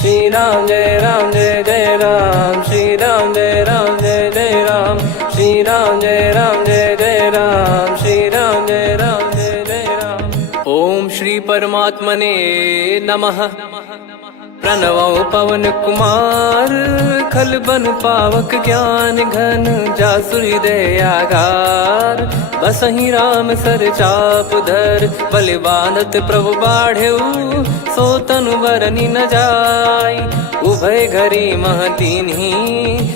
श्री राम जय जय राम, श्री राम जय जय राम, श्री राम जय जय राम, श्री राम जय जय राम। ओम श्री परमात्मने नमः। प्रणवो पवन कुमार, खल बन पावक ज्ञान घन, जासु हृदय आगार। बसहि राम सर चाप धर, बलि बांधत प्रभु बाढ़ेऊ, सो तनु बरनि न जाय। उभय घरी महतीन्ही,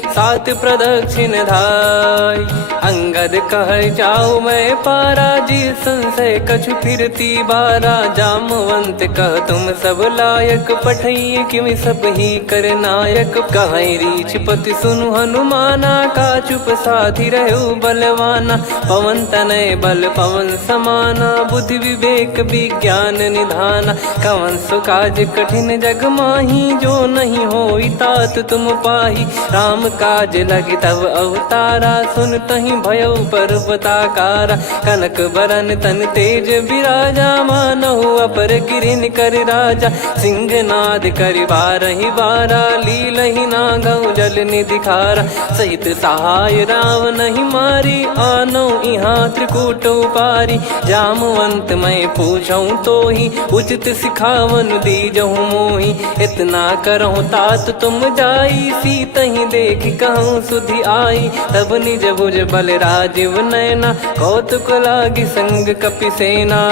सात प्रदक्षिण धाय। अंगद कह जाऊ मैं पारा, जी संशय कछु फिरती बारा। जामवंत कह तुम सब लायक, पठई किमि सब ही कर नायक। कहीं रीछ पति सुनु हनुमाना, का चुप साधि रहु बलवाना। पवन तनय बल पवन समाना, बुद्धि विवेक विज्ञान निधाना। कवन सो काज कठिन जग माही, जो नहीं होई तात तुम पाही। राम काज लगी तब अवतारा, सुन तहि भयउ पर्वताकारा। कनक बरन तन तेज बिराजा, मानहु अपर गिरिन कर राजा। सिंहनाद करि बारहि बारा, लीलहि नागौ जल निधि खारा। सहित सहाय राम नहीं मारी, आनो इहाँ त्रिकूट उपारी। जामवंत मैं पूछऊँ तोहि, उचित सिखावन दीजहु मोहि। इतना करहु तात तुम जाई, सीतहि देख कहूँ सुधि आई। तब निज भुज बल राजीव नयना, कौतुक लागी संग कपिसेना।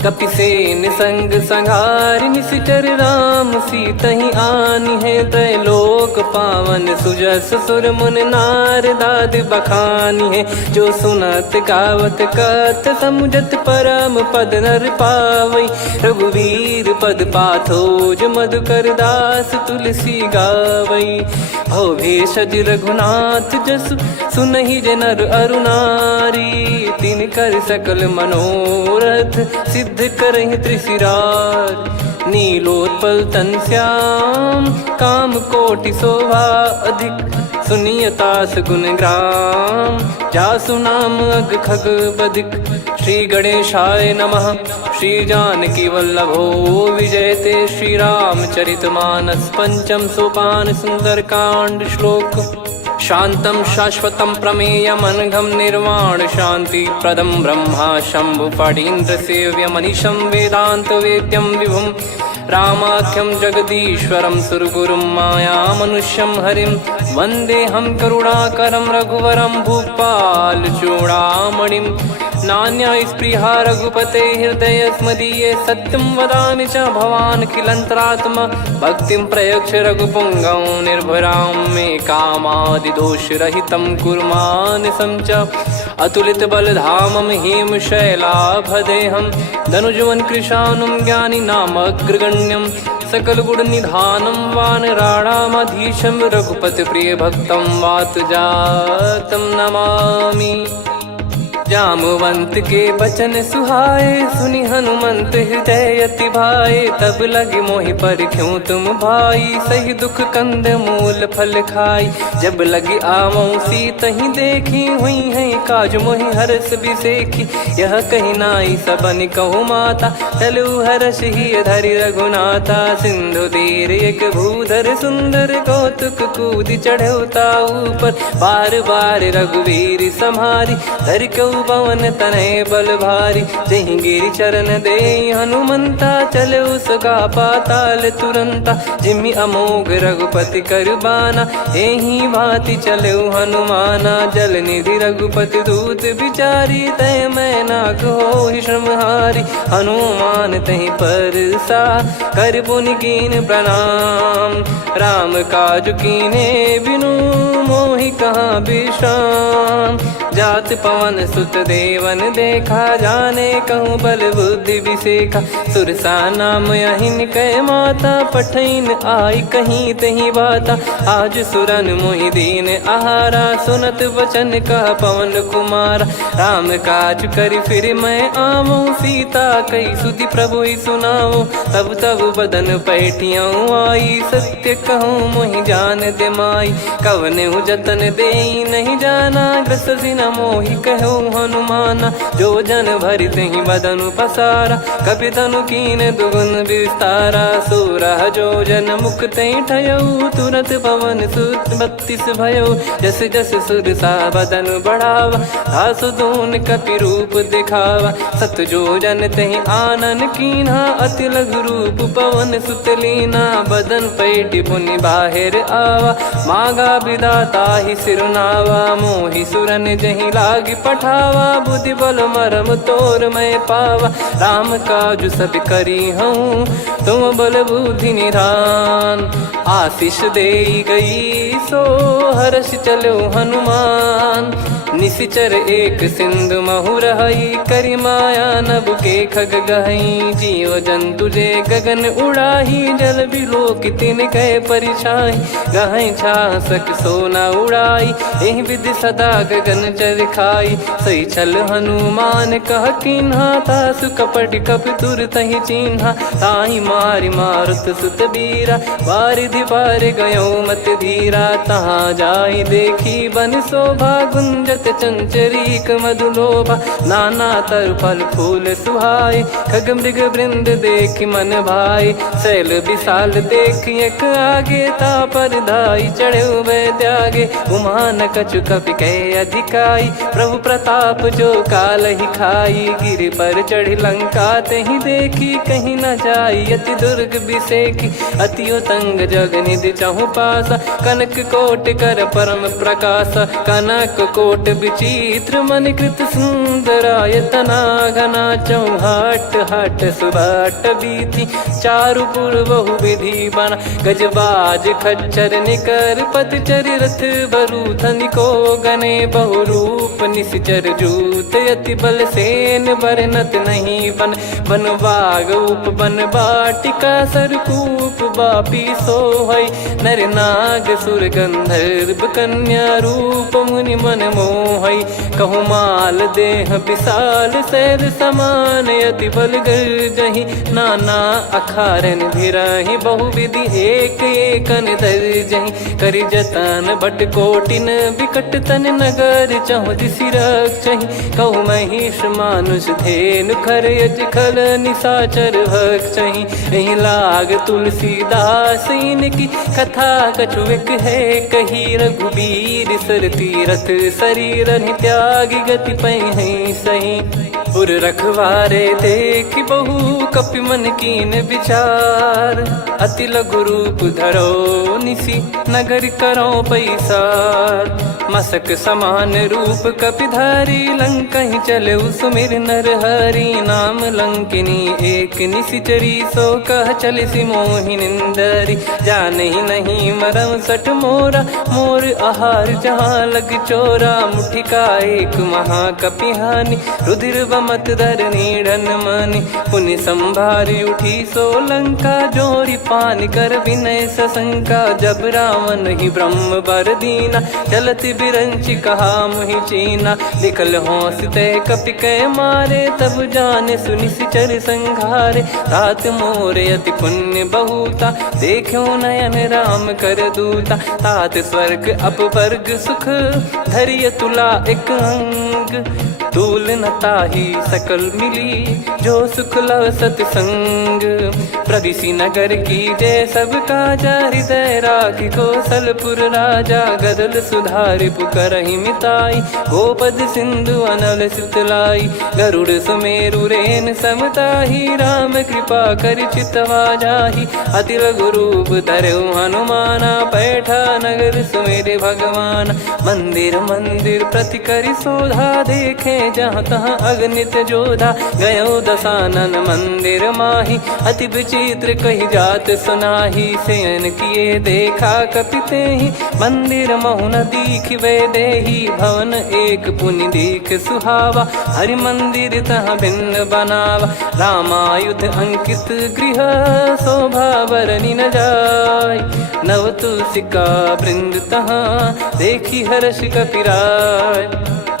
कपिसेन संग संघारि, निशिचर राम सीतहि आनी है। त्रैलोक पावन सुजस सुर मुन नार, दाद बखानी है। जो सुनत गावत कथ, समुझत परम पद नर पावई। रघुवीर पद पाथोज, मधुकर दास तुलसी गावई। भव भेषज रघुनाथ जसु, सुनहि जे नर अरु नारी। तिन कर सकल मनोरथ, सिद्ध करहि त्रिशिरार। नीलोत्पल तन श्याम, काम कोटि शोभा अधिक। सुनियतास गुण ग्राम, जासु नाम अग खग बदिक। श्री गणेशाय नमः। श्री जानकी वल्लभो विजयते, श्री रामचरित मानस। पंचम सोपान सुंदर कांड श्लोक। शांतं शाश्वतं प्रमेयमनघं, निर्वाण शांति प्रदं ब्रह्मा शंभु फणीन्द्र सेव्यमनिशं। वेदांत वेद्यं विभुं रामाख्यं जगदीश्वरं, सुरगुरुं माया मनुष्यं हरिं। वन्देऽहं करुणाकरं रघुवरं, भूपाल चूडामणिं। नान्या स्पृहा रघुपते हृदय स्मदीये, सत्यं वदामि च भवान् खिलन्तरात्मा। भक्तिं प्रयच्छ रघुपुङ्गं, निर्भरां मे कामादिदोषरहितं कुर्मानिसं च। अतुलित बलधामं हेमशैलाभदेहं, धनुजवन कृशानुं ज्ञानी नामग्रगण्यं। सकल गुण निधानं वानराणामधीशं, रघुपति प्रिय भक्तं वातजातं नमामि। जामवंत के बचन सुहाए, सुनि हनुमंत हृदय अति भाए। तब लगे मोहि पर क्यों तुम भाई, सही दुख कंद मूल फल खाई। जब लगे आवऊं सीतहि देखी, हुई है काज मोहि हरस बिसेखी। यह कही नाई सबन कहु माता, चलु हरष ही धरि रघुनाथा। सिंधु तीर एक भूधर सुंदर, कौतुक कूद चढ़ौता ऊपर। बार बार रघुवीर सम्हारी, धर कऊ पवन तनय बल भारी। जहि गिरि चरण दे हनुमंता, चले उसका पाताल तुरंता। जिमि अमोघ रघुपति कर बाना, एहि भांति चले हनुमाना। जल निधि रघुपति दूत बिचारी, तय मैं नाग होहि श्रमहारी। हनुमान तहि परसा, कर पुनि कीन प्रणाम। राम काज कीने बिनु, मोहि कहाँ विश्राम। जात पवन सुत देवन देखा, जाने कहूँ बल बुद्धि विसेखा। सुरसा नाम अहिन कै माता, पठैन आई कहीं तही बाता। आज सुरन मोहि दीन आहारा, सुनत वचन कह पवन कुमारा। राम काज करि फिर मैं आवऊं, सीता कई सुधि प्रभु ही सुनाओ। तब तब बदन पैठियाँ आई, सत्य कहूँ मोहि जान दे माई। कवने जतन दे नहीं जाना, ग्रसि न मोहि कहो हनुमाना। जो जन भरि तेहि बदनु पसारा, कपि तनु कीन दुगुन विस्तारा। सोरह जो जन मुख तेहि ठयऊ, तुरत पवन सुत 32 भयऊ। जस जस सुरसा बदन बढ़ावा, आसु दून कपि रूप दिखावा। सत जो जन तेहि आनन कीन्हा, अति लघु रूप पवन सुत लीना। बदन पैटि पुनि बाहिर आवा, मागा विधाता ही सिरुनावा। मोहि सुरन जहि लागी पठावा, बुद्धि बल मरम तोर मैं पावा। राम काजु सब करी हूँ, तुम बल बुद्धि निधान। आशीष देई गई सो हर्ष चलो हनुमान। निशिचर एक सिंधु महु रहई, करी माया नभ के खग गहई। जीव जंतु जे गगन उड़ाही, जल बिलोक तिन कह परिछाई। गहई छासक सोना उड़ाई, एहि विधि सदा गगन चर खाई। सही छल हनुमान कह कीन्हा, तासु कपट कप तुर तहि चिन्हा। ताहि मारि मारुत सुत बीरा, वारिधि पार गयो मत धीरा। तहाँ जाई देखी बन शोभा, गुंजत चंचरीक मधुलोभा। नाना तर फल फूल सुहाए, खग मृग वृंद देख मन भाई। शैल विशाल देख एक आगे, तापर धाई चढ़े वै त्यागे। उमान कछु कपि कह अधिकाई, प्रभु प्रताप जो काल ही खाई। गिर पर चढ़ी लंका तेहि देखी, कहीं न जाई अति दुर्ग बिसेकी। अति उतंग जग निधि चहु पासा, कनक कोट कर परम प्रकाश। कनक कोट विचित्र मन कृत सुंदरायतना। घना चौहाट हाट सुबाट बीती, चारु पुर बहु विधि बना। गजबाज खच्चर निकर पतचर, रथ बरु धनिको गने। बहु रूप निशिचर जूत, अति बल सेन बरनत नहीं बन। बन बाग उप बन बाटिका, सरकूप बापी सोहई। नर नाग सुर गंधर्व कन्या, रूप मुनि मन मोहई। कहु माल देह विशाल, शैल समान अति बल गर्जहि। नाना अखारन भिरहि, बहु विधि एक एकन दर्जहि। करि जतन बट कोटिन, बिकट तन नगर चहु दिसि रक्षहि। कहु महिष मानुष धेनु, खर यज खल निशाचर भक्षहि। एहि लाग तुलसीदास इनकी, कथा कछु एक है कही। रघुबीर सर तीरथ शरीर, त्यागी गति पै सही। पुर रखवारे देख बहु, कपि मन कीन विचार। अति लघु रूप धरो निसी, नगर करो पैसार। मसक समान रूप कपि धारी, लंकहि चले सुमिर नर हरि। नाम लंकिनी एक निशिचरी, सो कह चलिसि मोहि निंदरी। जानहि नहीं मरम सठ मोरा, मोर आहार जहाँ लग चोरा। मुठिका एक महाकपिहानि, रुधिर बमत धरनी ढन मानि। पुनि संभारी उठी सो लंका, जोरी पान कर विनय सशंका। जब रावण ही ब्रह्म बर दीना, चलत बिरंचि कहा मुहि चीना। लिखल होंस ते कपि कै मारे, तब जाने सुनि सिचर संघारे। तात मोरे अति पुण्य बहुता, देखो नयन राम कर दूता। तात स्वर्ग अपवर्ग सुख, धरिय तुला एक अंग। तूल न ताहि सकल मिली, जो सुख लव सतसंग। प्रविशि नगर की जय सब काजा, हृदय राखि कौशलपुर राजा। गदल सुधारि पुकरहि मिताई, गोपद सिंधु अनल सितलाई। गरुड़ सुमेरु रेन समताहि, राम कृपा करि चितवा जाहि। अति लघु रूप धरऊ हनुमाना, पैठा नगर सुमेरे भगवान। मंदिर मंदिर प्रति करि शोधा, देखे जहाँ तहाँ अगणित जोधा। गयो दशानन मंदिर माही, अति विचित्र कही जात सुनाही। शयन किए देखा कपि तेहि, मंदिर महु न दीख वे देही। भवन एक पुनि दीख सुहावा, हरि मंदिर तहाँ भिन्न बनावा। रामायुध अंकित गृह, शोभा बरनि न जाय। नव तुलसी का वृंद तहाँ, देखी हर्ष कपिराय।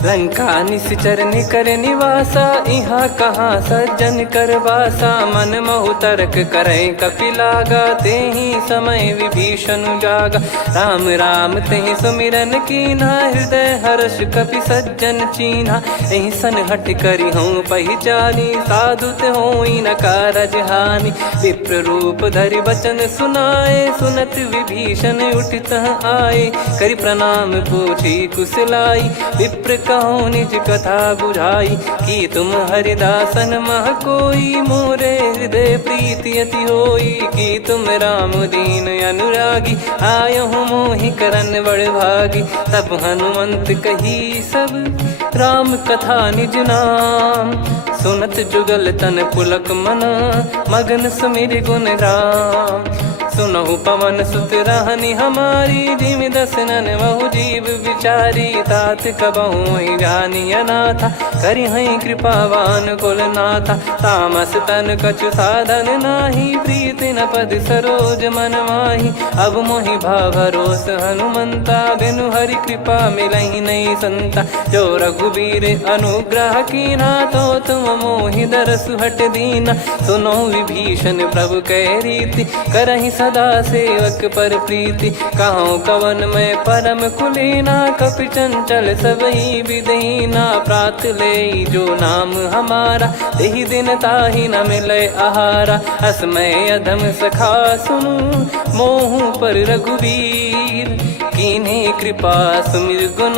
लंका निश्चर निकर निवासा, इहाँ कहाँ सज्जन कर वासा। मन महु तर्क करे कपिलागा, तेहि समय विभीषण जागा। राम राम तेहि सुमिरन कीन्हा, हृदय हर्ष कपि सज्जन चीन्हा। एहि सन हट करि हूँ पहिचानी, साधु ते होई न कारज हानि। विप्र रूप धरि वचन सुनाए, सुनत विभीषण उठित आए। करि प्रणाम पूछी कुशलाई, विप्र कहो निज कथा बुझाई। कि तुम हरिदासन मह कोई, मोरे हृदय प्रीति अति होई। कि तुम राम दीन अनुरागी, आयहु मोहि करन बड़ भागी। तब हनुमंत कही सब राम कथा निज नाम, सुनत जुगल तन पुलक मना, मगन सुमिर गुण राम। सुनहु पवन सुत रहनी हमारी, जिमि दसनन महु जीव विचारी। तात कबहु ही जानी अनाथा, करि हई कृपावान कुल नाथा। तामस तन कछु साधन नाही, प्रीति न पद सरोज मन माही। अब मोहि भाव भरोस हनुमंता, बिनु हरि कृपा मिलहि नहीं संता। जो रघुबीर अनुग्रह कीन्हा, तो तुम मोहि दरसु हट दीना। सुनो विभीषण प्रभु कह रीति, करहि सदा सेवक पर प्रीति। कहूँ कवन में परम कुलीना, कपि चंचल सबही विदहीना। प्रात ले जो नाम हमारा, तेहि दिन ताहि न मिले आहारा। असमय अधम सखा सुनु, मोहु पर रघुवीर। कीन्ही कृपा सुमिर गुण,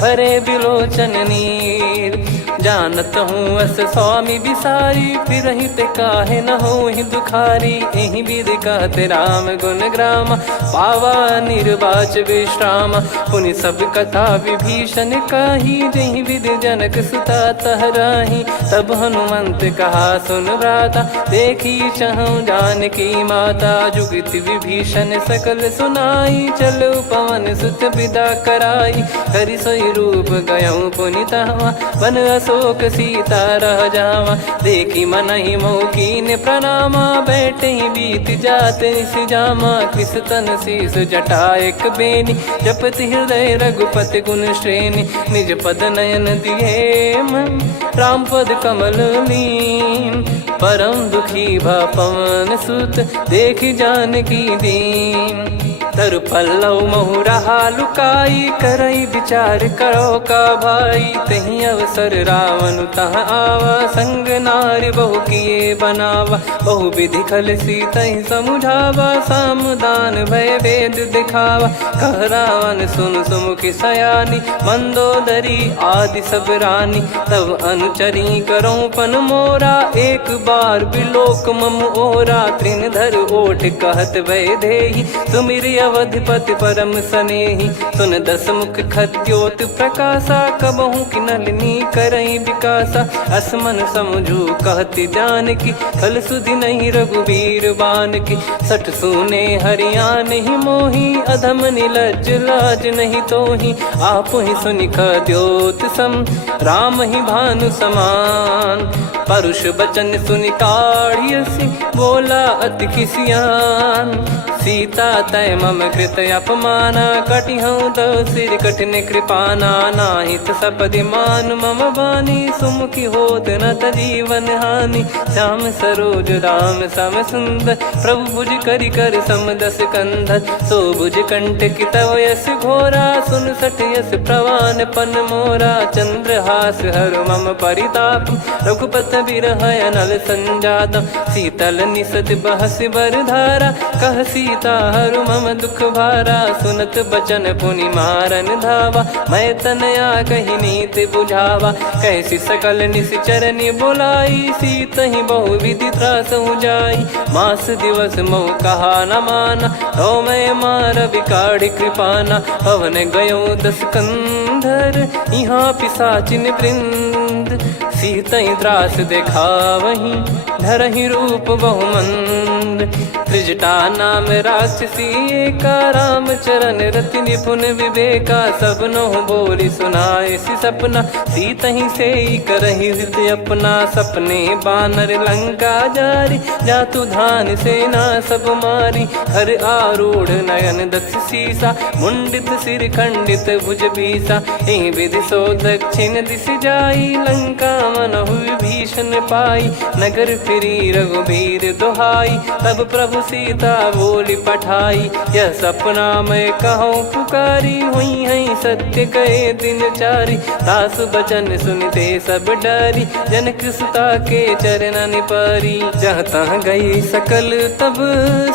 भरे बिलोचन नीर। जानत हूँ अस स्वामी बिसारी, फिरहि ते काहे न होहि दुखारी। एहि विधि कहते राम गुण ग्राम, पावा निर्वाच विश्राम। पुनि सब कथा विभीषण काही, जहि विधि जनक सुता तहराही। तब हनुमंत कहा सुन भ्राता, देखी चहु जानकी माता। जुगति विभीषण सकल सुनाई, चलो पवन सुत विदा कराई। करि सोई रूप गयऊँ पुनि तहवा, वन अशोक सीता रह जावा। देखी मनहि मोह कीन्ह प्रणामा, बैठे ही बीत जात निस जामा। कृस तन शीस जटा एक बेनी, जपति हृदय रघुपति गुण श्रेणी। निज पद नयन दिए मन, राम पद कमल लीन। परम दुखी भा पवन सुत, देखि जानकी दीन। तरु पल्लव महु रहा लुकाई, करई विचार करो का भाई। तहि अवसर रावण तह आवा, संग नारी बहु किए बनावा। बहु विधि खल सीतहि समुझावा, सामदान भय वेद दिखावा। कह रावण सुन सुमुखि सयानी, मंदोदरी आदि सब रानी। तब अनुचरी करो पन मोरा, एक बार बिलोक मम ओरा। तृण धर ओठ कहत भय देहि, सुमिर अवधिपति परम सनेहि। सुन दस मुख खद्योत प्रकाशा, कबहु कि नलिनी करई विकासा। असमन समझू कहति जानकी, खल सुधि नहीं रघुवीर बानकी। सठ सुने हरियाण ही मोही, अधम निलज्ज लाज नहीं तोही। आप ही सुनि खद्योत सम, राम ही भानु समान। परुष बचन सुनि काढ़ियसि, बोला अति किसियान। सीता तय मम कृत अपमाना, कटिहऊँ तव सिर कठिन कृपाना। नाहित सपदि मान मम बानी, सुमुखी होत न जीवन हानि। श्याम सरोज राम सम सुंदर, प्रभु भुज करि कर सम दस कंधर। सो भुज कंठ की तव यस घोरा, सुन सठ यस प्रवान पन मोरा। चंद्रहास हर मम परिताप, रघुपत बिरह अनल संजातम। शीतल निसत बहस बर धारा, कह सीता हरु मम दुख भारा। सुनत बचन पुनि मारन धावा, मैं तनया कहि नीति बुझावा। कैसी सकल निश्चरनि बुलाई, सीतहि बहु विधि त्रासहु जाई। मास दिवस मोह कहा न माना, तो मैं मार बिकाढ़ि कृपाना। पवन गयो दस कंधर, यहाँ पिशाचिन वृंद। मंद, सीतई त्रास देखावहीं धरहि रूप बहुमंद। त्रिजटा नाम राक्षसी एका, राम चरण रति निपुण विवेका। सबनो बोली सुनाए सि सपना, सीतहि से करहि हृद अपना। सपने बानर लंका जारी, जातु धान सेना सब मारी। हर आरूढ़ नयन दक्ष सीसा, मुंडित सिर खंडित भुज बीसा। एहि विधि सो दक्षिण दिश जाई, लंका मनहु विभीषण पाई। नगर फिरी रघुबीर दुहाई, तब प्रभु सीता बोली पठाई। यह सपना मैं कहूँ पुकारी, हुई है सत्य कहे दिन चारी। दास बचन सुनते सब डरी, जनक सुता के चरण परी। जहाँ तहाँ गई सकल तब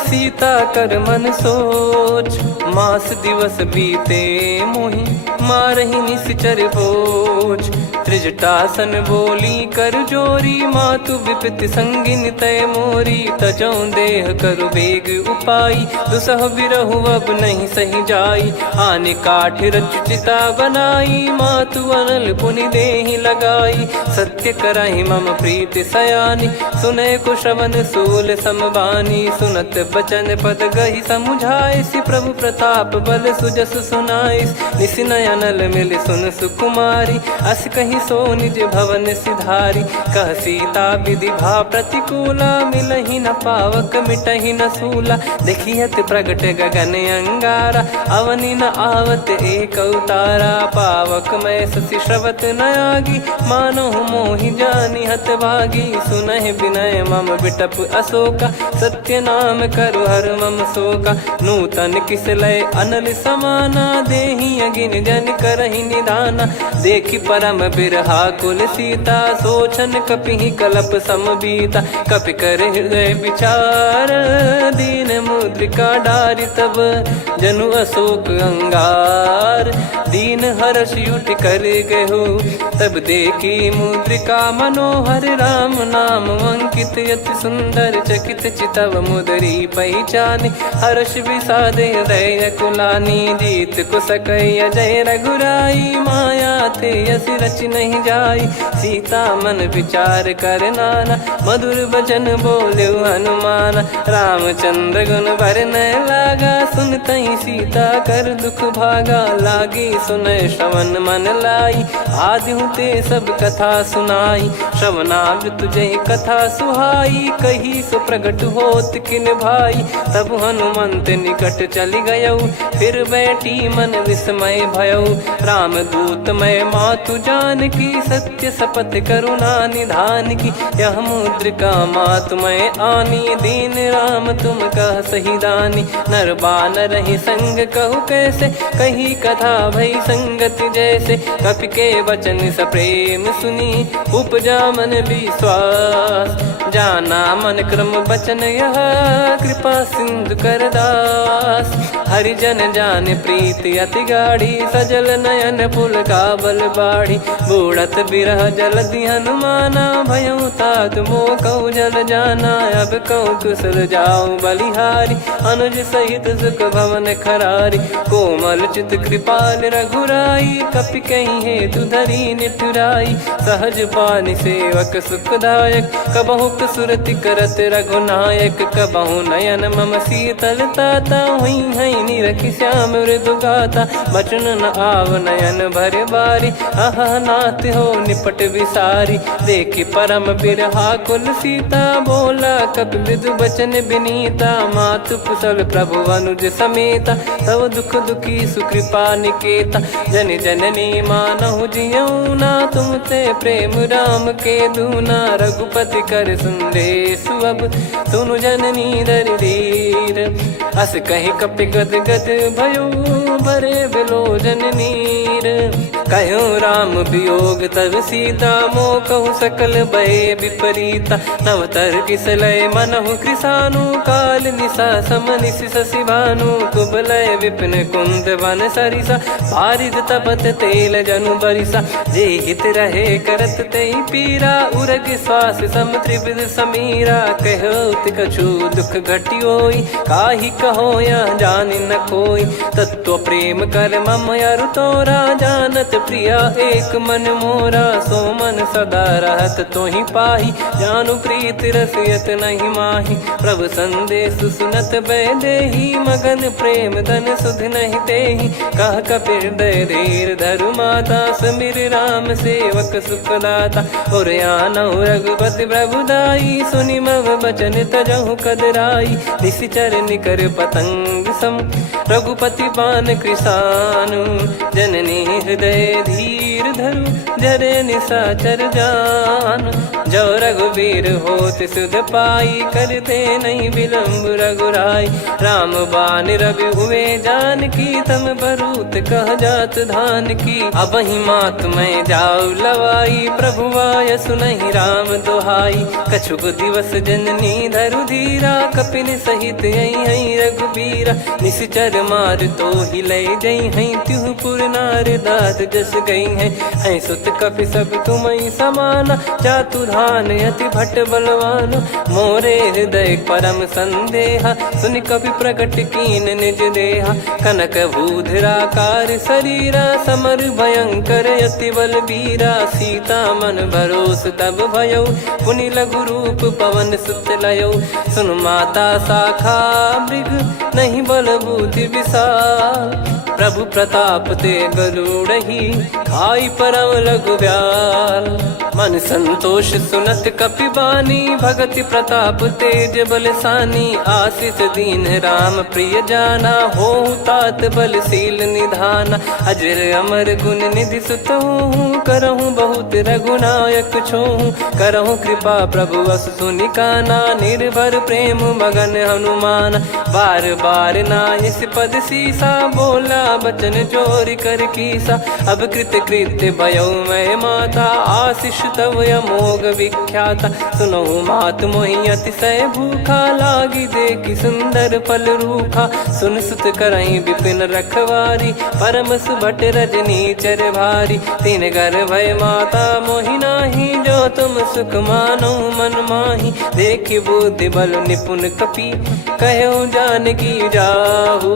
सीता कर मन सोच। मास दिवस बीते मोहि मारहि निश्चर बोझ। त्रिजटासन बोली कर जोरी, मातु विपत्ति संगिन तय मोरी। तजौ देह करु बेग उपाई, दुसह बिरहु अब नहीं सही जाई। आने काठ रचिता बनाई, मातु अनल पुनि देहि लगाई। सत्य करहि मम प्रीति सयानी, सुनय को श्रवण सूल समबानी। सुनत बचन पद गहि समुझाए, सि प्रभु प्रताप बल सुजस सुनाइस। निस नयनल मिल सुन सुकुमारी, अस कहि सो निज भवन सिधारी। कह सीता विधि भा प्रतिकूला, मिलहि न पावक मिटहि न सूला। देखियत प्रगट गगन अंगारा, अवनि न आवत एक अवतारा। पावक मैं शशि श्रवत न आगी, मानो मोहि जानि हत भागी। सुनहि विनय मम बिटप अशोका, सत्य नाम करु हर मम शोका। नूतन किस लय अनल समाना, देहि अगिन जन करहि निदाना। देखि परम बिरहा कुल सीता, सोचन कपिहि कलप समबीता। कपि कर हृदय विचार, दीन मुद्रिका डारि तब जनु अशोक अंगार। दीन हर्ष उठ कर गहु, तब देखी मुद्रिका मनोहर। राम नाम अंकित अति सुंदर, चकित चितव मुदरी पहचान। हर्ष विषाद हृदय कुलानी, जीत को सकय जय रघुराई। माया थे यस रच नहीं जाई, सीता मन विचार कर नाना। मधुर बचन बोले हनुमान, रामचंद्र गुण बरनै लागा। सुनतहि सीता कर दुख भागा, लागी सुनय श्रवण मन लाई। आदि ते सब कथा सुनाई, श्रवणामृत जय कथा सुहाई। कही सो प्रगट होत किन भाई, तब हनुमंत निकट चली गयौ। फिर बैठी मन विस्मय भयौ, राम दूत मैं मातु जानकी। सत्य शपथ करुणा निधान की, यह मुद्रिका मातु मैं आनी। दीन राम तुम कह सही दानी, नर बानर ही संग कहु कैसे। कही कथा भई संगति जैसे, कपि के वचन सप्रेम सुनी। उपजा मन विश्वास, जाना मन क्रम बचन यह। कृपा सिंधु कर दास, हरिजन जान प्रीति अति गाढ़ी। सजल नयन पुल का बल बाढ़ी, बूढ़त बिरह जल दी हनुमाना। भयउ तात मोह कहु जल जाना, अब कहु कुशल जाऊं बलिहारी। अनुज सहित सुख भवन खरारी, कोमल चित कृपाल रघुराई। कपि कहीं हेतु धरी निठुराई, सहज पानि सेवक सुखदायक। कबहु सुरति करत रघुनायक, कबहु नयन मम शीतल ताता। हुई है निरखि श्याम मृदु गाता, बचन न आव नयन भर बारी। आहा नाथ हो निपट विसारी, देखि परम बिरहा कुल सीता। बोला कपि मृदु बचन बिनीता, मातु कुशल प्रभु अनुज समेता। तव दुख दुखी सुकृपा निकेता, जन जननी मानहु जियऊ ना। तुम ते प्रेम राम के दूना, रघुपति कर संदेश अब सुनु जननी दर धीर। अस कहि कपि गद गद भयो, भरे बिलोचन नीर। कहो राम वियोग तब सीता, मोह कहु सकल भय विपरीता। नवतर किसलय मनहु कृसानु, काल निशा समनिशि शशि भानु। कुबलय विपिन कुंद वन सरिसा, पारिद तपत तेल जनु बरिसा। जे हित रहे करत तेहि पीरा, उरग श्वास सम त्रिविध समीरा। कहो कछु दुख घटियोई, काहि कहो या जान न कोई। तत्व प्रेम कर मम अरु तोरा, जानत प्रिया एक मन मोरा। सो मन सदा रहत तो ही पाही, जानु प्रीत रसियत नहीं माही। प्रभु संदेश सुनत बैदेही, मगन प्रेम धन सुध नहीं तेही। कह कपिर दय धीर धरु माता, समिर राम सेवक सुखदाता। और आनौ रघुपति प्रभुदाई, सुनि मव बचन तजहु कदराई। निशिचर निकर पतंग सम, रघुपति पान कृसानु। जननी हृदय धीर धरु, जरे निशाचर जान। जो रघुवीर होत सुध पाई, करते नहीं विलम्ब रघुराई। राम बान रवि हुए जानकी, तम बरूत कह जात धान की। अब ही मात मैं जाऊ लवाई, प्रभु आय सुनहि राम दोहाई। कछुक दिवस जननी धरु धीरा, कपिन सहित यही रघुबीरा। निशिचर मार तो ही ले जई हैं, त्युह पुर नार दाद जस गई हैं। सुत कपि सब तुमहि समाना, जातु धान अति भट बलवान। मोरे हृदय परम संदेहा, सुनि कपि प्रकट कीन निज देहा। कनक भूधराकार शरीरा, समर भयंकर अति बलबीरा। सीता मन भरोस तब भयउ, पुनि लघु रूप पवन सुत लयउ। सुन माता शाखा मृग, नहीं बल बुद्धि विशाल। प्रभु प्रताप ते गरुड़ही, खाई परम लघु ब्याल। मन संतोष सुनत कपि बानी, भगति प्रताप तेज बलसानी। आशीष दीन राम प्रिय जाना, होहु तात बलशील निधाना। अजर अमर गुण निधि सुतहु, करहु बहुत रघुनायक छोहु। करहु कृपा प्रभु अस सुनि काना, निर्भर प्रेम मगन हनुमान। बार बार नायस पद सीसा, बोला बचन चोरी कर कीसा। अब कृत कृत्य भयउ मैं माता, आशीष तव अमोघ विख्याता। सुनहु मात मोहि अतिशय भूखा, लागी देखि सुंदर फल रूखा। सुन सुत करहि विपिन रखवारी, परम सुभट रजनी चर भारी। तीन घर भय माता मोहि नाही, जो तुम सुख मानो मन माही। देखि बुद्धि बल निपुण कपि, कहु जानकी जाहु।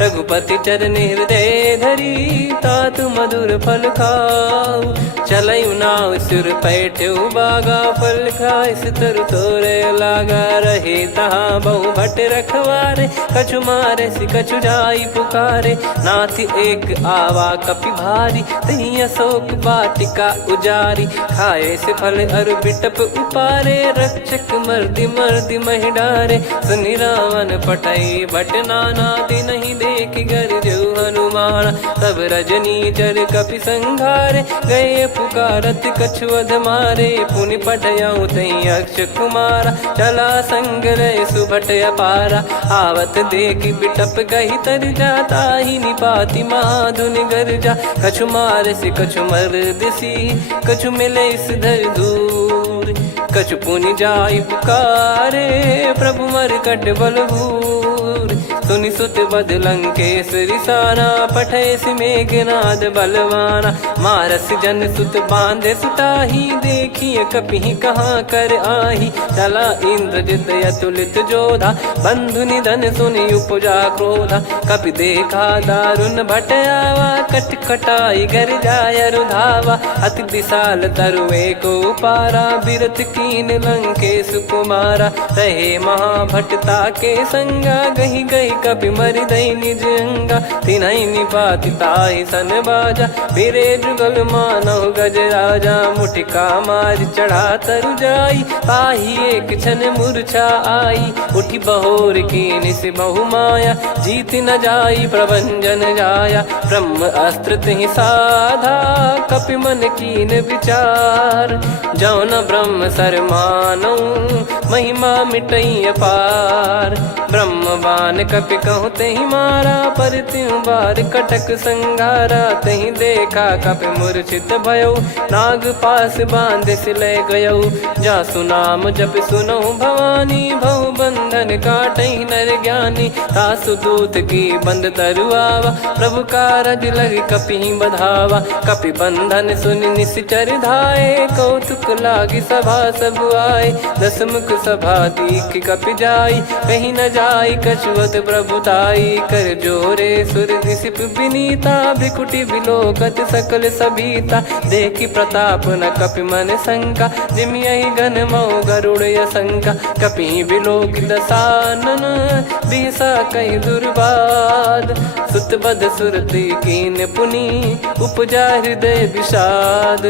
रघुपति चरण हृदय धरी, तात मधुर फल खाऊ। चलयु नाव सुर पैठ्यु बागा, फल खाइस तरु तोरे लागा। रहे तहाँ बहु भट रखवारे, कछु मारे सि कछु जाई पुकारे। नाथ एक आवा कपि भारी, तही अशोक वाटिका उजारी। खाए से फल अरु बिटप उपारे, रक्षक मर्दि मर्दि महि डारे। सुनि रावण पटई भट नाना, तिनहि देखि गरजउ हनुमान। तब रजनी चर कपि संघारे, गए पुकारत कछु अध मारे। पुनि पठयउ तई अक्ष कुमारा, चला संग रहे सुभट अपारा। आवत देखि बिटप गही तर जाता, ही निपाति महाधुनि गर्जा। कछु मार से कछु मर्दिसी, कछु मिले इस धर दूर। कछु पुनि जाई पुकारे, प्रभु मरकट बलभूर। सुनि सुत बद लंकेश्वरी साना, पठय मेघनाद बलवाना। मारस जन सुत बांधे सुताही, देखिए कपि कहाँ कर आही। चला इंद्रजित अतुलित जोधा, बंधु निधन सुनि उपजा क्रोधा। कपि देखा दारुण भट आवा, कट कटाई गर जाय रुधावा। अति विशाल तरुए को पारा, बिरत कीन लंकेश कुमारा। रहे महाभटता के संगा, गही गही कपि मरि दई निज अंगा। तिन्हि निपाति ताहि सन बाजा, फिरे जुगल मानव गज राजा। मुटिका मार चढ़ा तरु जाई, ताहि एक क्षण मूर्छा आई। उठि बहोर कीन से बहु माया, जीत न जाई प्रभंजन जाया। ब्रह्म अस्त्र तिहि साधा, कपि मन कीन विचार। जौ न ब्रह्म सर मानौ, महिमा मिटई अपार। ब्रह्म बान कपि कहु तहि मारा, पर त्यों बार कटक संगारा। तहि देखा कपि मूर्छित भयउ, नाग पास बांध सिले गयउ। जासु नाम जप सुनहु भवानी, भव बंधन काटहि नर ज्ञानी। तासु दूत की बंद तरुआवा, प्रभु कारज लग कपि बधावा। कपि बंधन सुनि निश्चर धाये, कौतुक लागी सभा सब आए। दस मुख सभा दीख कपि जाई, कहीं न जाई कछुवत प्रभुताई। कर जोरे सुर दिसिप विनीता, भ्रिकुटि बिलोकत सकल सबीता। देखि प्रताप न कपि मन शंका, जिमियहि गन मऊ गरुड़ असंका। कपि बिलोक दसानन, बिहसा कहि दुर्वाद। सुत बध सुरति कीन पुनि, उपजा हृदय विषाद।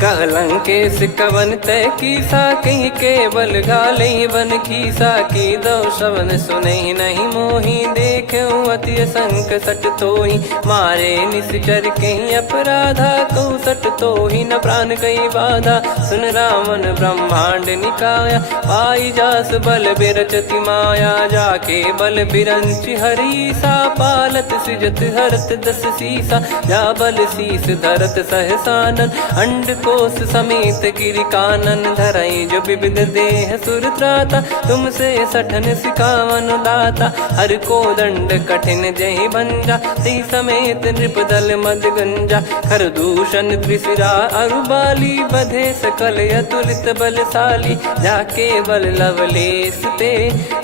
कहलंकेश कवन तय कीसा, कहीं केवल गाले बन खीसा। की दो श्रवण सुने नहीं मोही, देखे अति संक सट तोही। मारे निश्चर कहीं अपराधा, कहूँ सट तोही न प्राण कहीं बाधा। सुन रावण ब्रह्मांड निकाया, पाई जास बल बिरचति माया। जाके बल बिरंच हरीसा, पालत सृजत हरत दस सीसा। जा बल शीस धरत सहसानन, अंड कोश समेत गिरि कानन। धरई जो विविध देह सुर त्राता, तुमसे सठन सिखावन दाता। हर को दंड कठिन जहि भंजा, ती समेत नृप दल मद गंजा। खर दूषण त्रिशिरा अरुबाली, बधे सकल अतुलित बलशाली। जाके बल लवलेश ते,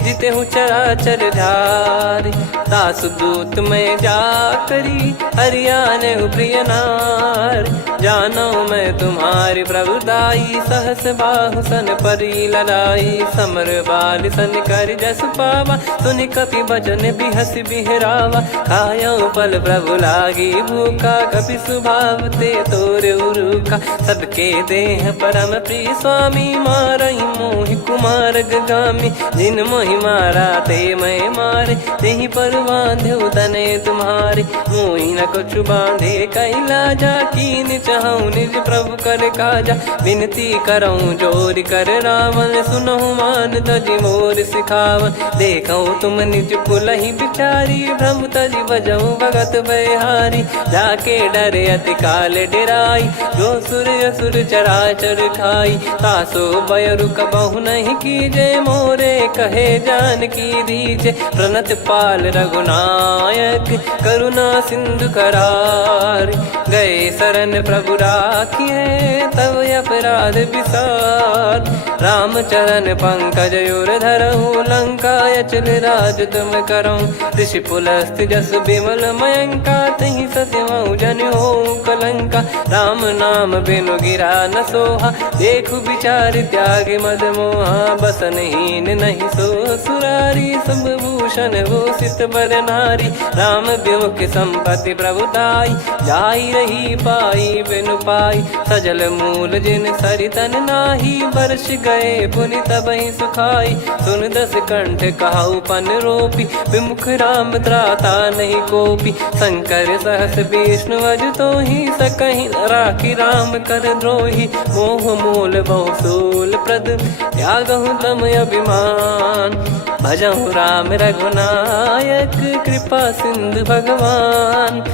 जिते हूँ चराचर धारी। दास दूत में जा करी, हरियाने प्रिय नार। जानो मैं तुम्हारी प्रभुताई, सहस बाहु सन परी लड़ाई। समर बाल सन कर जस पावा, सुनि कपि भजन बिहस बिहरावा। खायो पल प्रभु लागी भूखा, कपि स्वभाव ते तोर उरुखा। सबके देह परम प्रिय स्वामी, मारई मोहि कुमार गगामी। जिन मोहि मारा ते मैं मारे, तेहि पर बांधो तने तुम्हारे। मोहि न कुछ बांधे कैलाजा, कीन चाहूँ निज प्रभु कर काजा। विनती करऊँ जोर कर रावण, सुनहु मान तजि मोर सिखावन। देखऊँ तुम निज पुलहि बिचारी, भ्रम तजि बजऊँ भगत बहारी। जाके डरे अति काल डेराई, जो सुर असुर चराचर खाई। तासो बयरु कबहु नहीं कीजे, मोरे कहे जान की दीजे। प्रणत पाल रघुनायक, करुणा सिंधु करार। गए शरण प्रभु राखिए, तब अपराध विसार। राम चरण पंकज उर धरऊँ, लंका अचल राज तुम करऊँ। ऋषि पुलस्त जस विमल मयंका, तहि सत्यमऊ जन हो कलंका। राम नाम बिनु गिरा न सोहा, देखु विचार त्याग मद मोहा। बसनहीन नहीं सो सुरारी, सब भूषण भूषित बर नारी। राम विमुख संपत्ति प्रभुताई, जाई रही पाई बिनु पाई। सजल मूल जिन सरितन नाही, वर्ष गए पुनि तबहि सुखाई। सुन दस कंठ कहाऊ पन रोपी, विमुख राम त्राता नहीं कोपी। शंकर सहस विष्णु अज तोहि, सकहि न राखी राम कर द्रोही। मोह मूल बहु सूल प्रद, त्यागहु तम अभिमान। भजहु राम रघुनायक, कृपा सिंधु भगवान।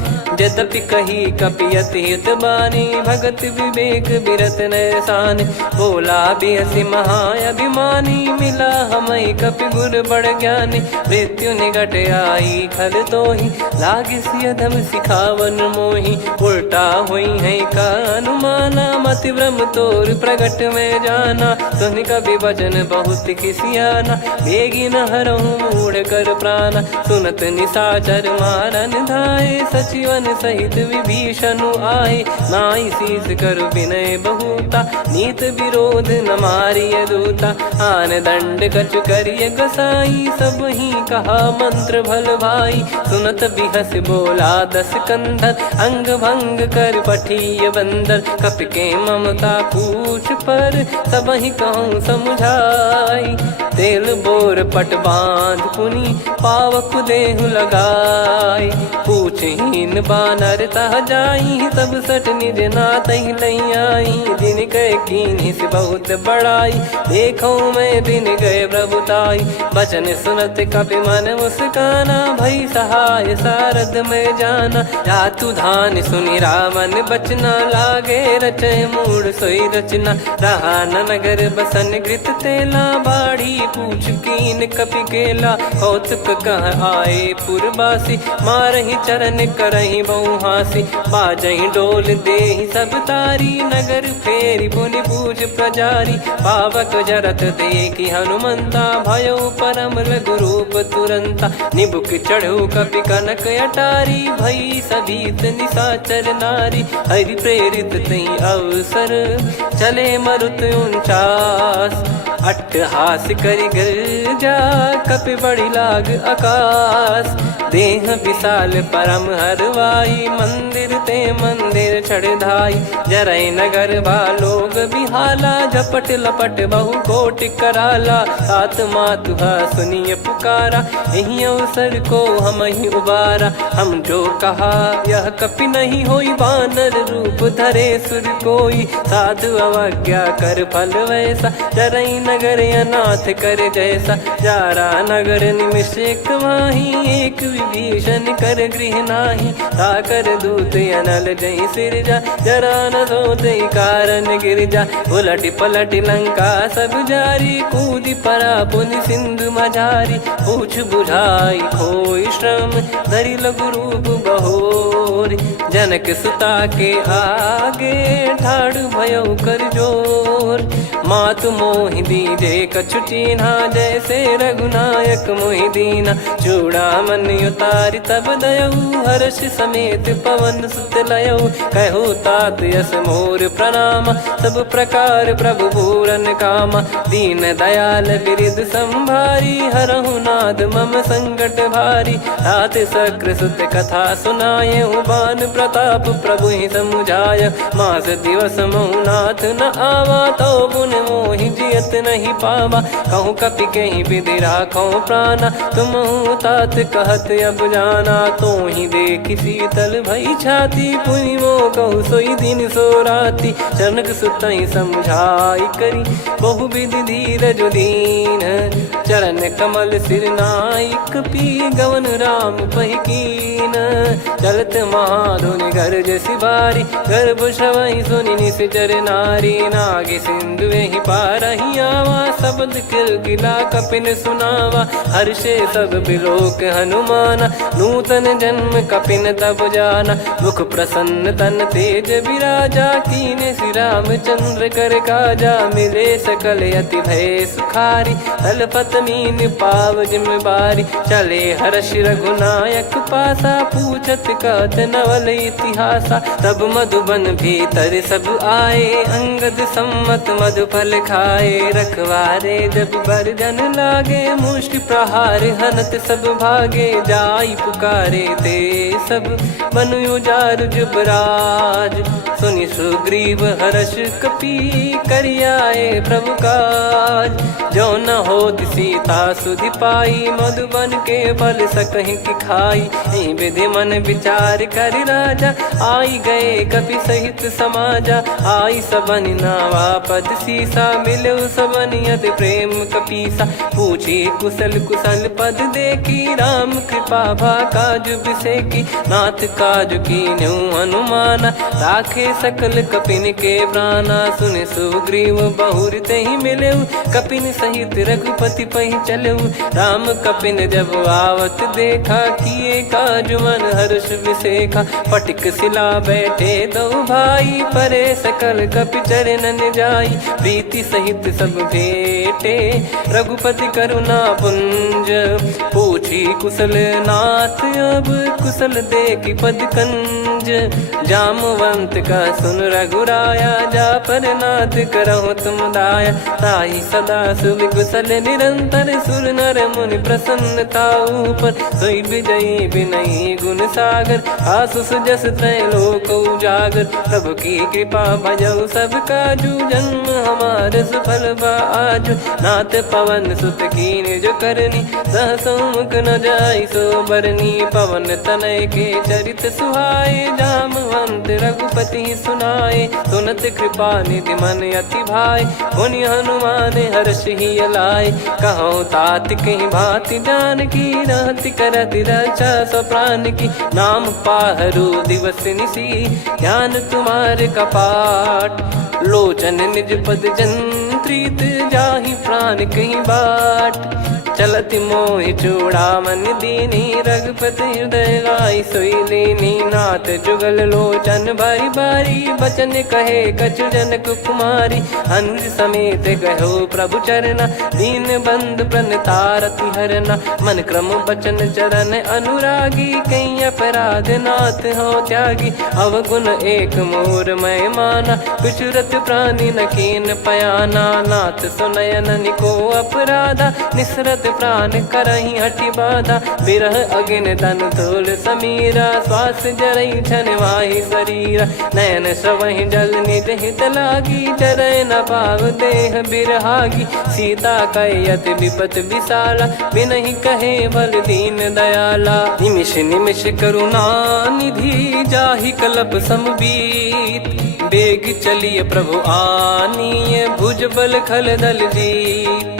यद्यपि कही कपियति हित बानी, भगत विवेक बिरत नैसान। बोला बिहसि महाअभिमानी, मिला हमई कपि गुर बड़ ज्ञानी। मृत्यु निकट आई खल तोहि, लागिसि अधम सिखावन मोहि। उल्टा हुई है का अनुमाना, मति भ्रम तोर प्रगट में जाना। सुन कवि वचन बहुत खिसियाना, बेगी न हरहु मूढ़ कर प्राणा। सुनत निशाचर मारन धाये, सचिवन सहित विभीषणु आए। नाई शीस कर विनय बहुता, नीत विरोध न मारिय दूता। आन दंड कछु करिय गसाई, सब ही कहा मंत्र भल भाई। सुनत बिहस बोला दस कंधर, अंग भंग कर पठिय बंदर। कपि के ममता पूछ पर, सब ही कहूँ समुझाई। तेल बोर पट बांध पुनि, पावक देहु लगाई। पूछहीन बानर तह जाई, सब सट निज नातहि लई आई। दिन गए कीन्ही से बहुत बड़ाई, देखो मैं दिन गए प्रभुताई। बचन सुनत कपि मन मुस्काना, भई सहाय सारद में जाना। जातु धान सुनि रावण बचना, लागे रचय मूढ़ सोई रचना। रहा न नगर बसन घृत तेला, बाढ़ी पूछ कीन कपि केला कौतुक कह आए पुरबासी मारही चरण करही बहु हासी बाजही डोल देहि सब तारी नगर फेरी पुनि पूज प्रजारी पावक जरत देखी हनुमंता भयो परम लघु रूप तुरंता निबुक चढ़ू कपि कनक अटारी भई सभीत निशाचर नारी हरि प्रेरित तई अवसर चले मरुत 49 अट्टहास करि गिरजा कपि बड़ी लाग आकाश देह विशाल परम हरवाई मंदिर ते मंदिर चढ़ाई जरई नगर बालोग बिहाला झपट लपट बहु कोट कराला सात मातुहा सुनिय पुकारा यही अवसर को हम ही उबारा हम जो कहा यह कपि नहीं होई बानर रूप धरे सुर कोई साधु अवज्ञा कर फल वैसा जरई नगर अनाथ कर जैसा जारा नगर निमिष एक माही एक विभीषण कर गृह नाही ताकर दूत अनल जय सिरजा जरा न सोते कारण गिरजा उलट पलट लंका सब जारी कूदी परा पुनि सिंधु मझारी पूछ बुझाई खोई श्रम धरि लघु रूप बहोरी जनक सुता के आगे ठाड़ भयो कर जोर मातु मोहि दीजे कछु चीन्हा जैसे रघुनायक मोहि दीना चूड़ामन उतारि तब दयऊ हर्ष समेत पवन सुत लयऊ कहु तात यस मोर प्रणाम सब प्रकार प्रभु पूरन कामा दीन दयाल बिरिद संभारी हरहु नाद मम संकट भारी तात सक्र सुत कथा सुनाये बान प्रताप प्रभु ही समुझाय मास दिवस महु नाथ न आवा तो पुन मोहि जियत नहीं पावा कहूँ कपि कहीं विधि राखो प्राणा तुम तात कहत अब जाना तो ही देख शीतल भई छाती पुनि मो कहु सोई दिन सो राती जनक सुतई समझाई करी बहु विधि धीरज दीन चरण कमल सिर नाइक पी गवन राम पहिकीन चलत महाधुनि गर्ज सिबारी गर्भ श्रवहि सुनि निश्चर नारी नागे सिंधु ही पारही आवा शब्द किलकिला कपिन सुनावा हर्षे सब बिलोक हनुमाना नूतन जन्म कपिन तब जाना मुख प्रसन्न तन तेज विराजा कीने श्री रामचंद्र कर काजा मिले सकल अति भय सुखारी तलपत मीन पाव जिम्मेवारी चले हर्ष रघुनायक पासा पूछत कहत नवल इतिहासा तब मधुबन भीतर सब आए अंगद सम्मत मधुफल खाए रखवारे जब बरजन लागे मुष्टि प्रहार हनत सब भागे जाई पुकारे ते सब मनु उजार जुबराज सुनि सुग्रीव हर्ष कपि करियाए प्रभु काज जो न हो सीता सुधि पाई मधुबन के फल सकहि की खाई विधि मन विचार कर राजा आई गए कपि सहित समाजा आई सबन नावा पद सीसा मिलो सबनियत प्रेम कपीसा पूछी कुशल कुशल पद देखी राम कृपा भा काज बिसेकी नाथ काज की न्यू हनुमाना राखे सकल कपिन के प्राणा सुन सुग्रीव बहुर ते ही मिले कपिन सहित रघुपति पहि चले राम कपिन जब आवत देखा किए काज मन हर्ष विसेखा पटिक सिला बैठे दो भाई परे सकल कपि चरणन जाई प्रीति सहित सब भेटे रघुपति करुणा पुंज पूछी कुशल नाथ अब कुशल देखी पद कंज जामवंत का सुन रघुराया जा पर नाथ करहु तुम दाया ताई सदा सुभि कुशल निरंतर सुर नर मुनि प्रसन्नता ऊपर सोई विजयी विनयी गुण सागर आसु सुजस त्रैलोक उजागर प्रभु की कृपा भजऊ सब काजू जन्म हमार सफल बाजू नाथ पवन सुत कीन जो करनी सहसो मुख न जाई सो बरनी पवन तनय के चरित सुहाए जामवंत रघुपति सुनाए सुनत कृपा निधि मन अति भाई पुनि हनुमान हर्ष ही लाए कहो तात कहीं भांति जान की रहति करति रक्षा सो प्राण की नाम पाहरू दिवस निसी ध्यान तुम्हारे कपाट लोचन निज पद जन प्रीत जाहि प्राण कहीं बाट। चलत मोहि चूड़ामन दीनी रघुपति हृदय लाई सोई लीनी। नाथ जुगल लोचन बारी बारी बचन कहे कछु जनक कुमारी। हंस समेत गहो प्रभु चरना दीन बंद प्रणतारति हरना। मन क्रम बचन चरण अनुरागी कहीं अपराध नाथ हो त्यागी। अवगुण एक मोर मैं माना विचुरत प्राणी न कीन पयाना। नाथ सुनयन निको अपराधा निसरत प्राण करही हटि बाधा। बिरह अगिन तन तोल समीरा श्वास जरई छन वाहि शरीरा। नयन सवहि जल निज हित लागी चरय न पाव देह बिरहागी। सीता कयत विपत विशाला बिनहि कहे बल दीन दयाला। निमिष निमिष करुणा निधि जाहि कलप समबीत। बेग चलिए प्रभु आनीय भुज बल खल दल जीत।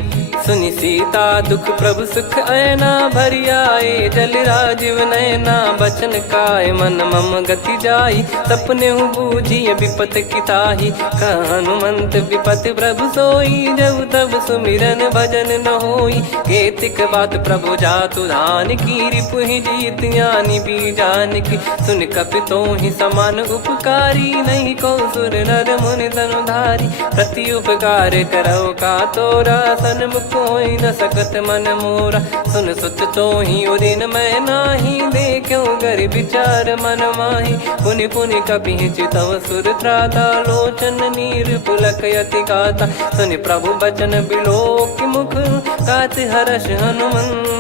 सुनि सीता दुख प्रभु सुख ऐना भरि आए जल राजीव नैना। बचन काय मन मम गति जाई सपने बूझी विपत किताही। हनुमंत विपत प्रभु सोई जब तब सुमिरन भजन न होई। केतिक बात प्रभु जातु धान की रिपुहि जीत ज्ञानी बीजान की। सुन कपितो ही समान उपकारी नहीं को सुर नर मुनि तनुधारी। प्रति उपकार करो का तोरा सन्मुख कोई न सकत मन मोरा। सुन सुत तो ही उदिन मैं नाही देखो गर विचार मन माही। पुनि पुनि कपि चितव सुर त्राता लोचन नीर पुलक यति गाता। सुनि प्रभु बचन बिलोक मुख गात हर्ष हनुमंत।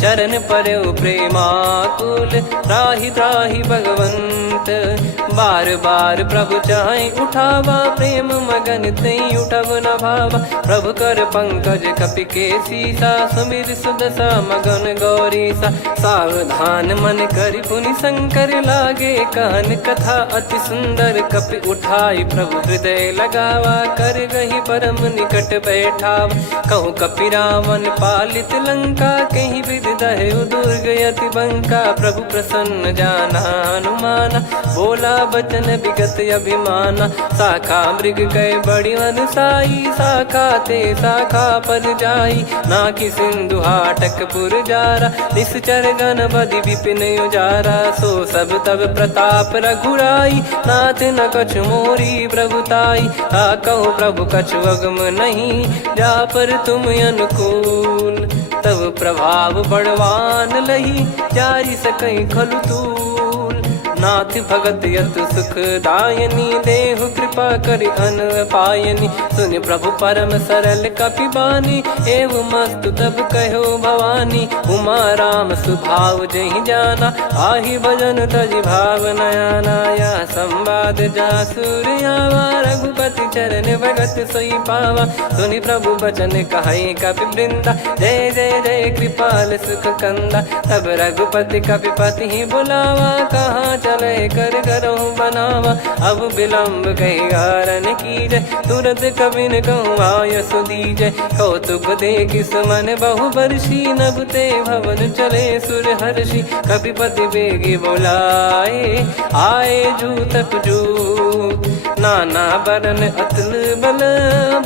चरण परयो प्रेमाकुल त्राहि त्राहि भगवंत। बार बार प्रभु चाहि उठावा प्रेम मगन तई उठब न भावा। प्रभु कर पंकज कपि के सीसा सुमिर सुदशा मगन गौरीसा। सावधान मन करि पुनि शंकर लागे कहन कथा अति सुंदर। कपि उठाई प्रभु हृदय लगावा कर गही परम निकट बैठावा। कहूँ कपि रावण पालित लंका कहीं विधि दहु दुर्ग यति बंका। प्रभु प्रसन्न जाना हनुमाना बोला बचन विगत अभिमाना। शाखा मृग गए बड़ी अनुसाई शाखा ते शाखा पर जाई। ना कि सिंधु हाटक पुर जारा निश्चर गण बदि विपिन उजारा। सो सब तब प्रताप रघुराई नाथ न कछु मोरी प्रभुताई। कहूँ प्रभु कछु अगम नहीं जा पर तुम अनुकूल। तब प्रभाव बड़वान लही जारी सकई खलु तूल। नाथ भगत यत सुख दायनी देहु कृपा करि अन पायनी। सुन प्रभु परम सरल कपि बानी एवं मस्तु तब कहो भवानी। उमा राम सुभाव जहि जाना आहि भजन तजि भाव नयाना। या संवाद जासुर आवा रघुपति चरण भगत सोई पावा। सुनि प्रभु बचन कहै कपि वृंदा जय जय जय कृपाल सुख कंदा। तब रघुपति कपि पति बुलावा कहाँ चले कर करहु बनावा। अब विलम्ब कही कारण कीजय तुरत कबिन कहूँ आयस दीजय। कौतुक देख सुमन बहु बरसी नभ ते भवन चले सुर हर्षि। कपिपति बेगी बोलाए आए जूतक जूत। नाना बरन अतुल बल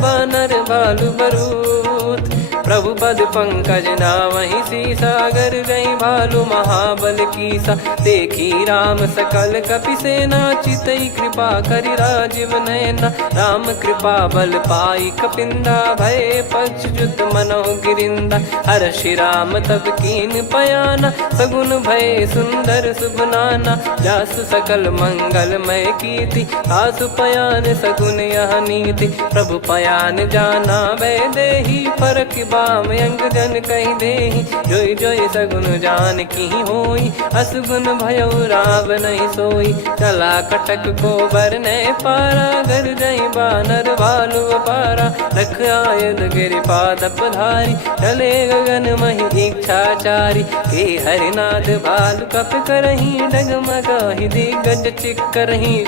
बानर बालु बरूत। प्रभु पद पंकज नावहि सीसागर गई भालु महाबल कीसा। देखी राम सकल कपि सेना चितई कृपा करि राजीव नयना। राम कृपा बल पाई कपिंदा भय पक्ष जुत मनो गिरिंदा। हर्षि राम तब कीन पयाना सगुन भय सुंदर शुभ नाना। जासु सकल मंगलमय कीर्ति आसु पयान सगुन यह नीति। प्रभु पयान जाना वै देहि फरक बाम अंग जन कहीं देहि। जोई जोई सगुन जान की होई असगुन भयो राव नहीं सोई। चला कटक को बरने पारा घर जई बानर भालु पारा। रख आयद गिरि पाद पधारी चले गगन मही इच्छाचारी। के हरिनाथ भालु कप करही डगमगाहि दिग्गज चिक्करही।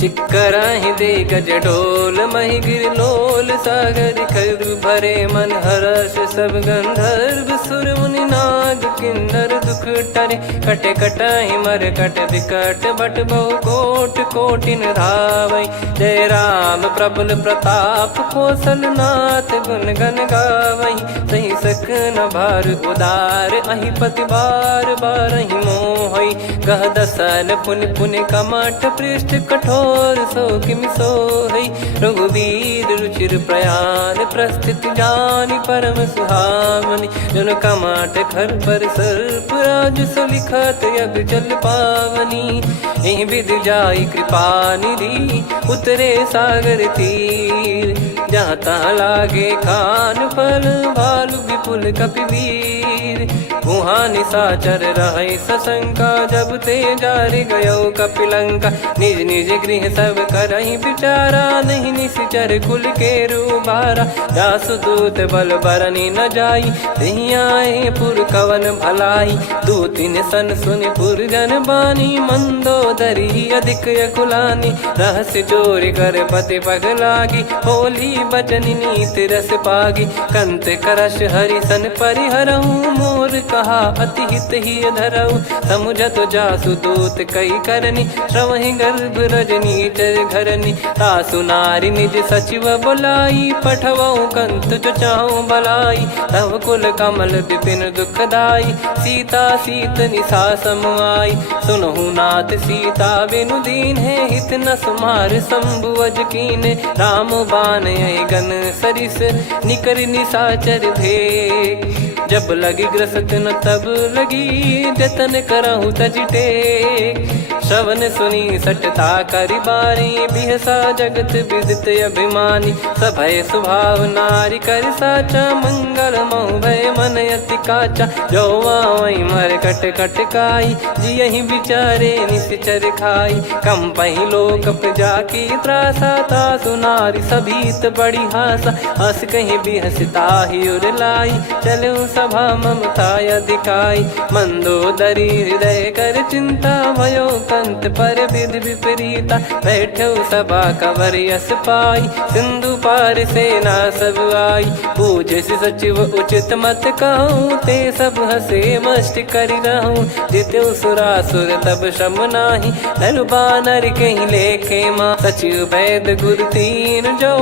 चिक्कराहि दे गज डोल महि गिर लोल सागर खर भरे मन हर्ष सब गंधर्व सुर मुनि नार। भाग किन्नर दुख टरे। कटे कटहि मर कट विकट बट बहु कोट कोटिन धावै। जय राम प्रबल प्रताप कौशल नाथ गुण गण गावै। सही सकन भार उदार अहि पति बार बारहि मोहै। गह दसन पुन पुन कमठ पृष्ठ कठोर सो किमि सोहै। रघुवीर रुचिर प्रयाण प्रस्थित जानि परम सुहावनि। जन कमठ खर पर सर्प राज सलिखत यग जल पावनी। एहि विधि जाई कृपा निधि उतरे सागर तीर। जहाँ तहाँ लागे खान फल भालु विपुल कपिवीर। वहाँ निशाचर रहै सशंका जब ते जारि गयो कपिलंका। निज निज गृह सब करहि विचारा नहीं निश्चर कुल के रूबारा। जासु दूत बल बरनि न जाई तेहि आए पुर कवन भलाई। दूतिन सन सुनि पुर जन बानी मंदोदरी अधिक यकुलानी। रहस्य चोरी कर पति पग लागी होली बचन नीति रस पागी। कंत करश हरिसन परिहरहु मोर कहा अति हित ही धरऊ। समुझत जासु दूत कई करनी श्रवहि गर्भ रजनी चर घरनी। तासु नारी निज सचिव बुलाई पठवऊ कंत जो चाहूं बलाई। तव कुल कमल विपिन दुखदाई सीता सीत निशा समाई। सुनहु नाथ सीता बिनु दीन है हित न सुमार शंभु अज कीने। राम बाण गन सरिस निकर निशाचर भेग। जब लगी ग्रसत न तब लगी जतन करहु तज टेक। श्रवण सुनी सटता करि बारी बिहसा जगत विदित अभिमानी। सभय स्वभाव नारी कर साचा मंगल मऊ भय मन अति काचा। जो आवै मर कट कट काई जियहि विचारे निश्चर खाई। कम पहि लोक जाकी त्रासा तासु नारी सभीत बड़ी हासा। हस कहीं बिहसता ही उर लाई चलऊ सभा ममता अधिकाई। मंदोदरी हृदय कर चिंता भयो कंत पर विधि विपरीता। बैठो सभा कवर यस पाई सिंधु पार सेना सब आई। पूज्य सचिव उचित मत कहूँ ते सब हसे मष्ट करि रहूँ। जित्यु सुरासुर तब श्रम नाही नर बानर कहीं लेखे माँ। सचिव वैद गुरु तीन जो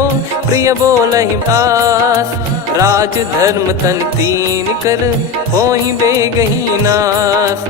प्रिय बोलहि आस। राज धर्म तन तीन कर होहि बेगहि नास।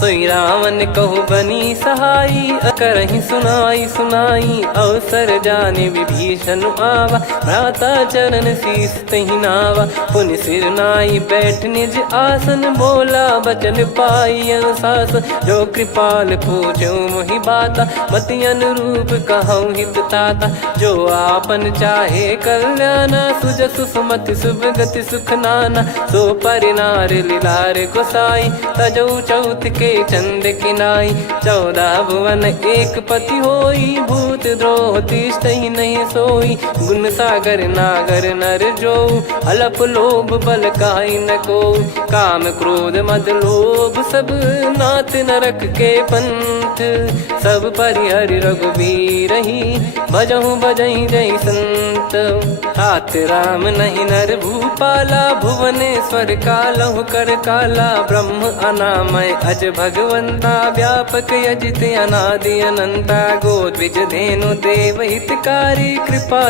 सोई रावण कहु बनी सहाई करहि सुनाई सुनाई। अवसर जाने विभीषण आवा भ्राता चरण शीस तहि नावा। पुनि सिर नाई बैठ निज आसन बोला बचन पाई अनुशासन। जो कृपाल पूछो मोहि बाता मति अनुरूप कहूँ हित ताता। जो आपन चाहे कल्याणा सुजसु सुमति शुभ गति सुख नाना। सो परिनार लीलार गोसाई तजौ चौथ के चंद किनाई। 14 भुवन एक पति होई भूत द्रोह तिष्ठहि नहीं सोई। गुण सागर नागर नर जो अलप लोभ बल काई न को। काम क्रोध मद लोभ सब नाथ नरक के पंथ। सब परिहरि रघुबीर ही भजहु भजहि जय संत। हाथ राम नहीं नर भूपाला भुवनेश्वर कालहु कर काला। ब्रह्म अनामय अज भगवंता व्यापक यजित अनादि अनंता। गोद्विज धेनु देव हितकारी कृपा